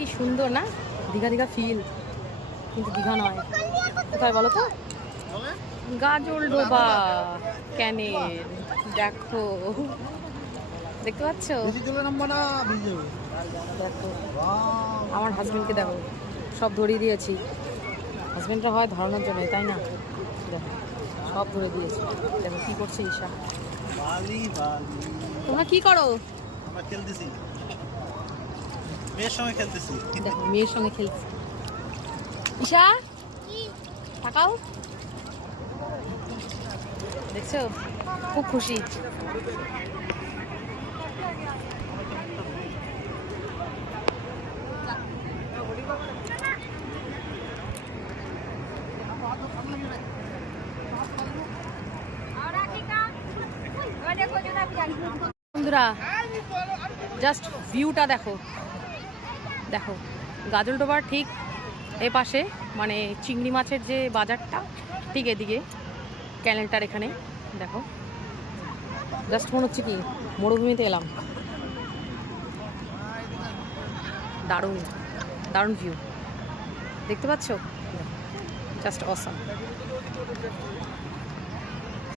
কি সুন্দর না, দীঘা দীঘা ফিল, কিন্তু দীঘা নয়। কোথায় বলো তো? গাজলডোবা ক্যানেল। দেখো, দেখতে পাচ্ছ? দেখো আমার হাজবেন্ডকে, দেখো সব ধরিয়ে দিয়েছি। হাজবেন্ডরা হয় ধরানোর জন্য, তাই না? দেখো সব ধরে দিয়েছি। দেখো কি করছে ঈশা। তোমরা কি করো? আমরা খেলতেছি, মেয়ের সঙ্গে খেলতেছি। দেখো মেয়ের সঙ্গে খেলছি। ঈশা তাকাও, দেখছো খুব খুশি। বন্ধুরা জাস্ট ভিউটা দেখো, দেখো গাজলডোবার ঠিক এ পাশে, মানে চিংড়ি মাছের যে বাজারটা ঠিক এদিকে, ক্যানেলটার এখানে দেখো। জাস্ট মনে হচ্ছে কি মরুভূমিতে এলাম। দারুণ দারুণ ভিউ, দেখতে পাচ্ছ? Just awesome.